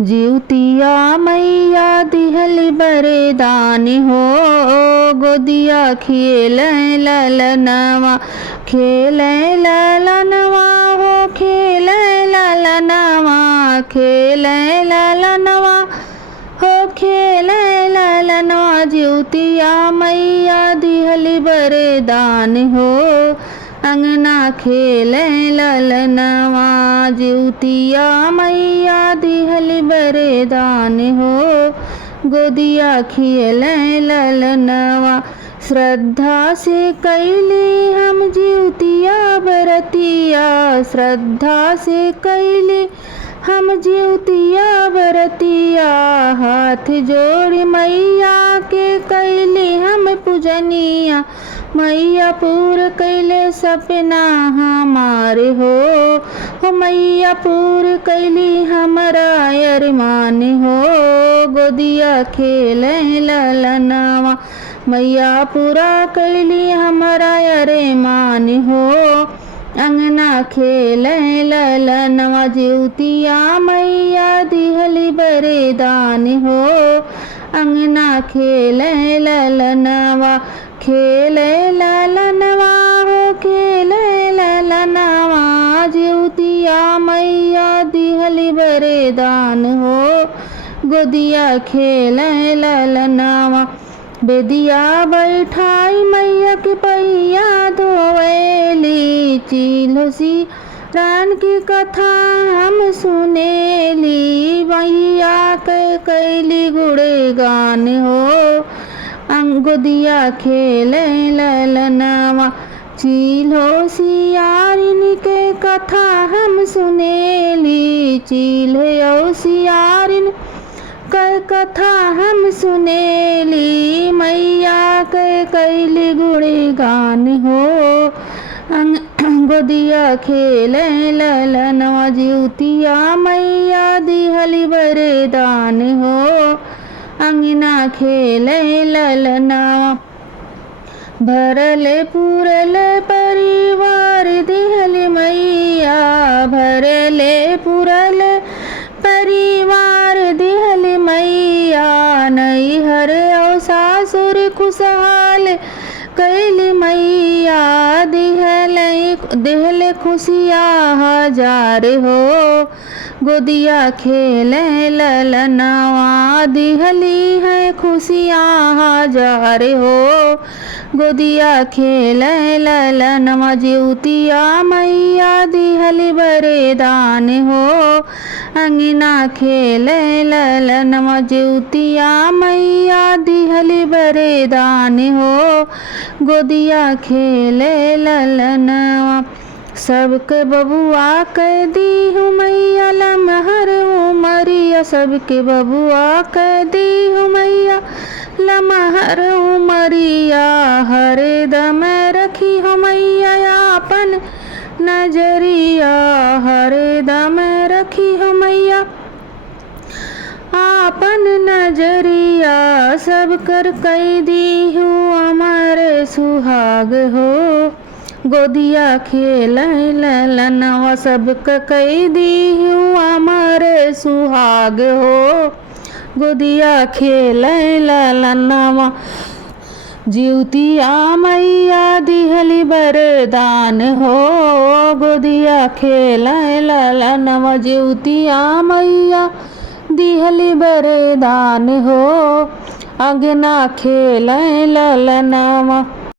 जीवतिया मैया दिहली बरदान हो, गोदिया खेले ललनवा, खेले ललनवा हो, खेले ललनवा, खेले ललनवा हो, खेले ललनवा। जीवतिया मैया दिहली बरदान हो, अंगना खेले ललनवा। जीवतिया मैया दिहली बरदान हो, गोदिया खेले ललनवा। श्रद्धा से कैली हम जीवतिया बरतिया, श्रद्धा से कैली हम जीवतिया बरतिया। हाथ जोड़ मैया के कैली हम पूजनिया, मैया पूर कैले सपना हमारे हो, मैया पूर कैली हमारा अरमान हो। गोदिया खेले ललनवा, मैया पूरा कैली हमारा अरमान हो, अंगना खेले ललनवा। जीवतिया मैया दिहली बरदान हो, अंगना खेले ललनवा, खेले ललनवा हो, खेले ललनवा। जीवतिया मैया दिहली बरदान हो, गोदिया खेले ललनवा। बेदिया बैठाई मैया की पैया धोवेली, चिल्होसी रान की कथा हम सुनेली। मैया के कैली गुणगान हो, गोदिया खेले ललनवा। चिल्होसी यारिन के कथा हम सुनेली, चिल्होसी यारिन कथा हम सुनेली। मैया के कैली गुणगान हो, गोदिया खेले ललनवा। जीवतिया मैया दिहली बरदान हो, अंगना खेले ललनवा। भरले पूरले परिवार दिहली मैया, भरले पूरले परिवार दिहली मैया। नैहर और सासुर खुशहाल कैली मैया, दिहले खुशिया हजार हो, गोदिया खेले ललनवा। दिहली है खुशिया हजार हो, गोदिया खेले ललनवा। जीवतिया मैया दिहली बरदान हो, अंगना खेले ललनवा। जीवतिया मैया दिहली बरदान हो, गोदिया खेले ललनवा। सबके बबुआ कह दी हूँ मैया लमहर उमरिया, सबके बबुआ कह दी हूँ मैया लमहर उमरिया। हरदम रखी हो मैया अपन नजरिया, हरदम रखी हो मैया आपन नजरिया। सब कर कह दी हूँ अमर सुहाग हो, गोदिया खेले ललनवा। सब कह दी हूँ अमर सुहाग हो, गोदिया खेले ललनवा। जीवतिया मैया दिहली बरदान हो, गोदिया खेले ललनवा। जीवतिया मैया दिहली बरदान हो, अंगना खेले ललनवा।